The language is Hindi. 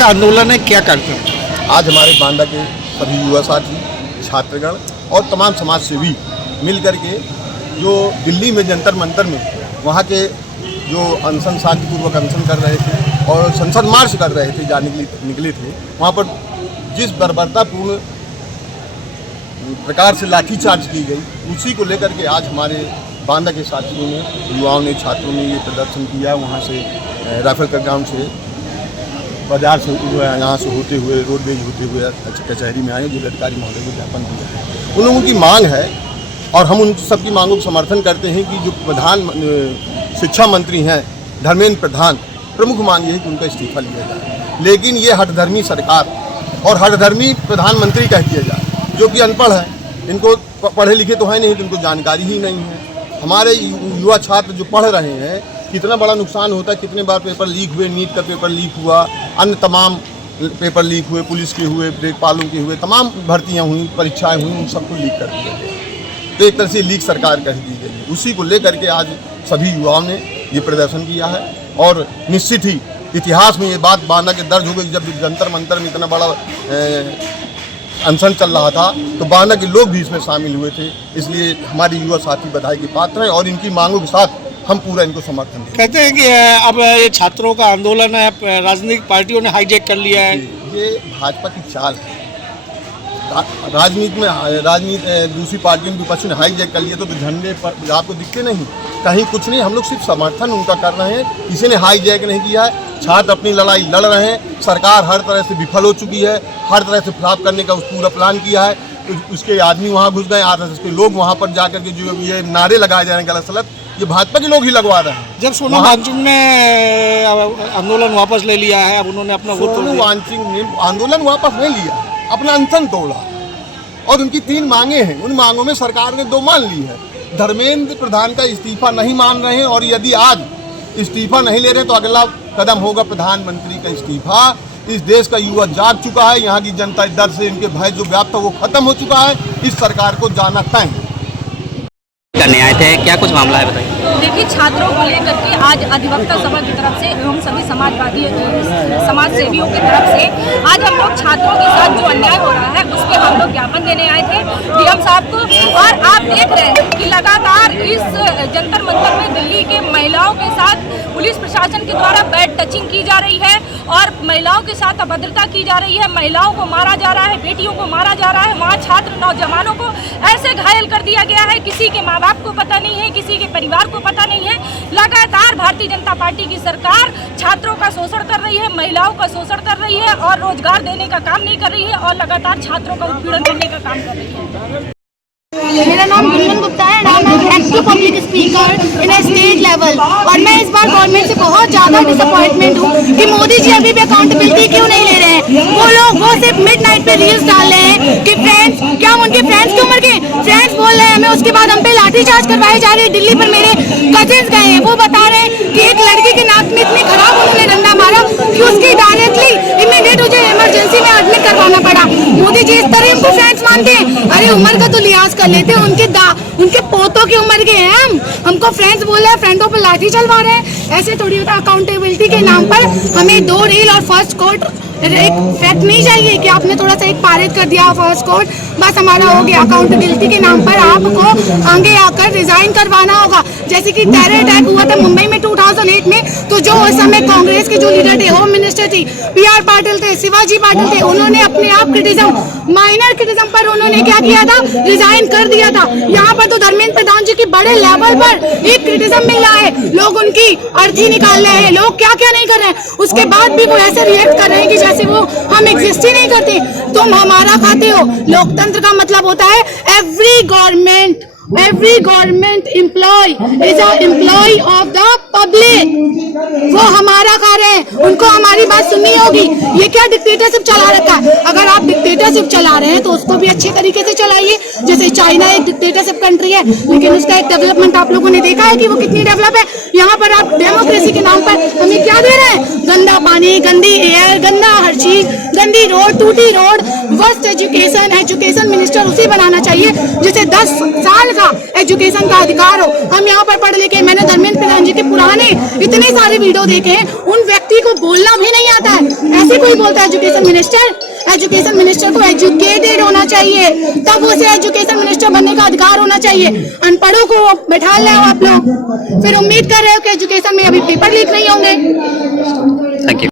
का आंदोलन है, क्या करते हैं? आज हमारे बांदा के सभी युवा साथी, छात्रगण और तमाम समाज सेवी मिल करके जो दिल्ली में जंतर मंतर में वहाँ के जो अनशन शांतिपूर्वक अनशन कर रहे थे और संसद मार्च कर रहे थे, जाने के लिए निकले थे, वहाँ पर जिस बर्बरतापूर्ण प्रकार से लाठीचार्ज की गई, उसी को लेकर के आज हमारे बांदा के साथियों ने, युवाओं ने, छात्रों ने ये प्रदर्शन किया। वहाँ से राफेलकर ग्राउंड से, बाजार से, यहाँ से होते हुए, रोडवेज होते हुए कचहरी में आए, जिलाधिकारी महोदय को ज्ञापन दिया है। उन लोगों की मांग है और हम उन सबकी मांगों को समर्थन करते हैं कि जो प्रधान शिक्षा मंत्री हैं धर्मेंद्र प्रधान, प्रमुख मांग ये है कि उनका इस्तीफा लिया जाए। लेकिन ये हठधर्मी सरकार और हठधर्मी प्रधानमंत्री कह दिया जाए, जो कि अनपढ़ है, इनको पढ़े लिखे तो है नहीं, तो इनको जानकारी ही नहीं है। हमारे युवा छात्र जो पढ़ रहे हैं, कितना बड़ा नुकसान होता है, कितने बार पेपर लीक हुए, नीट का पेपर लीक हुआ, अन्य तमाम पेपर लीक हुए, पुलिस के हुए, ब्रेकपालों के हुए, तमाम भर्तियां हुई, परीक्षाएं हुई, उन सबको लीक कर दिया गया। तो एक तरह से लीक सरकार कह दी गई। उसी को लेकर के आज सभी युवाओं ने ये प्रदर्शन किया है और निश्चित ही इतिहास में ये बात बांदा के दर्ज हो गई। जब जंतर मंतर में इतना बड़ा अनशन चल रहा था तो बांदा के लोग भी इसमें शामिल हुए थे। इसलिए हमारे युवा साथी बधाई के पात्र हैं और इनकी मांगों के साथ हम पूरा इनको समर्थन देते हैं। कहते हैं कि अब ये छात्रों का आंदोलन है, राजनीतिक पार्टियों ने हाईजैक कर लिया है। ये भाजपा की चाल है। राजनीति में दूसरी पार्टियों ने, विपक्ष ने हाईजैक कर लिया तो झंडे पर आपको दिखते नहीं, कहीं कुछ नहीं। हम लोग सिर्फ समर्थन उनका कर रहे हैं, किसी ने हाईजैक नहीं किया है। छात्र अपनी लड़ाई लड़ रहे हैं, सरकार हर तरह से विफल हो चुकी है, हर तरह से फ्लॉप करने का पूरा प्लान किया है। तो उसके आदमी वहाँ घुस गए, आरएसएस के लोग वहाँ पर जाकर के जो ये नारे लगाए जा रहे हैं गलत सलत, ये भाजपा के लोग ही लगवा रहे हैं। जब सोनू वांगचुक ने आंदोलन वापस ले लिया है, अब उन्होंने अपना सोनू वांगचुक ने आंदोलन वापस नहीं लिया, अपना अनशन तोड़ा और उनकी 3 मांगे हैं। उन मांगों में सरकार ने 2 मान ली है। धर्मेंद्र प्रधान का इस्तीफा नहीं मान रहे हैं और यदि आज इस्तीफा नहीं ले रहे तो अगला कदम होगा प्रधानमंत्री का इस्तीफा। इस देश का युवा जाग चुका है, यहाँ की जनता डर से इनके भय जो व्याप्त है वो खत्म हो चुका है। इस सरकार को जाना तय है। करने आए थे, क्या कुछ मामला है बताइए। देखिए, छात्रों को लेकर के आज अधिवक्ता सभा की तरफ से एवं सभी समाजवादी समाज सेवियों की तरफ से आज हम लोग छात्रों के साथ जो अन्याय हो रहा है उस पर हम लोग ज्ञापन देने आए थे डीएम साहब को। और आप देख रहे हैं कि लगातार इस जंतर मंतर में दिल्ली के महिलाओं के साथ पुलिस प्रशासन के द्वारा बैड टचिंग की जा रही है और महिलाओं के साथ अभद्रता की जा रही है, महिलाओं को मारा जा रहा है, बेटियों को मारा जा रहा है। वहाँ छात्र नौजवानों को ऐसे घायल कर दिया गया है, किसी के माँ बाप को पता नहीं है, किसी के परिवार को पता नहीं है। लगातार भारतीय जनता पार्टी की सरकार छात्रों का शोषण कर रही है, महिलाओं का शोषण कर रही है और रोजगार देने का काम नहीं कर रही है और लगातार छात्रों का उत्पीड़न करने का काम कर रही है। मेरा नाम गुनगुन गुप्ता है, नाम active public speaker in state level. और मैं इस बार गवर्नमेंट से बहुत ज़्यादा डिसअपॉइंटमेंट हूँ कि मोदी जी अभी भी अकाउंटेबिलिटी क्यों नहीं ले रहे हैं। वो सिर्फ मिडनाइट पे रील्स डाल रहे हैं कि फ्रेंड्स, क्या उनके फ्रेंड्स की उम्र के फ्रेंड्स बोल रहे हैं हमें, उसके बाद हम पे लाठीचार्ज करवाई जा रही है। दिल्ली पर मेरे कजिन्स गए हैं, वो बता रहे हैं कि एक लड़की के नाक में इतनी खराब उन्होंने डंडा मारा कि उसकी डायरेक्टली इमीडिएट मुझे इमरजेंसी में एडमिट करवाना पड़ा। मोदी जी इस तरह हमको फ्रेंड्स मानते हैं? अरे उम्र का तो लिहाज कर लेते हैं, उनके पोतों की उम्र के हैं हमको फ्रेंड्स बोल रहे हैं, फ्रेंडों पर लाठी चलवा रहे हैं। ऐसे थोड़ी होता। अकाउंटेबिलिटी के नाम पर हमें 2 रील और फर्स्ट कोर्ट एक फैक्ट नहीं चाहिए कि आपने थोड़ा सा एक पारित कर दिया फर्स्ट कोर्ट, बस हमारा हो गया। अकाउंटेबिलिटी के नाम पर आपको आगे आकर रिजाइन करवाना होगा। जैसे कि टेरर अटैक हुआ था मुंबई में 2008 में, तो जो उस समय कांग्रेस के जो लीडर थे, होम मिनिस्टर थी PR पाटिल थे, शिवाजी पाटिल थे, उन्होंने अपने आप क्रिटिज्म, माइनर क्रिटिज्म पर उन्होंने क्या किया था, रिजाइन कर दिया था। यहाँ पर तो धर्मेंद्र प्रधान जी की बड़े लेवल पर एक क्रिटिज्म मिल रहा है, लोग उनकी अर्थी निकाल रहे हैं, लोग क्या क्या नहीं कर रहे हैं, उसके बाद भी वो ऐसे रिएक्ट कर रहे हैं कि जैसे वो हम एग्जिस्ट ही नहीं करते। तुम हमारा खाते हो। लोकतंत्र का मतलब होता है every government employ is a employ of the public. वो हमारा खा रहे हैं, उनको हमारी बात सुननी होगी। ये क्या डिक्टेटरशिप चला रखा है? अगर आप डिक्टेटरशिप चला रहे हैं तो उसको भी अच्छे तरीके से चलाइए। जैसे चाइना एक डिक्टेटरशिप कंट्री है, लेकिन उसका एक डेवलपमेंट आप लोगों ने देखा है कि वो कितनी डेवलप है। यहाँ पर आप डेमोक्रेसी के नाम पर हमें क्या दे रहे हैं? गंदा पानी, गंदी एयर, गंदा हर चीज, गंदी रोड, टूटी रोड, वर्स्ट एजुकेशन मिनिस्टर उसे बनाना चाहिए जिसे 10 साल का एजुकेशन का अधिकार हो। हम यहाँ पर पढ़ लिखे, मैंने धर्मेंद्र प्रधान जी के पुराने इतने सारे वीडियो देखे हैं, उन व्यक्ति किसी को बोलना भी नहीं आता है। ऐसे कोई बोलता है एजुकेशन मिनिस्टर को एजुकेटेड होना चाहिए, तब उसे एजुकेशन मिनिस्टर बनने का अधिकार होना चाहिए। अनपढ़ों को बैठा ले आप लोग, फिर उम्मीद कर रहे हो कि एजुकेशन में अभी पेपर लीक नहीं होंगे। Thank you.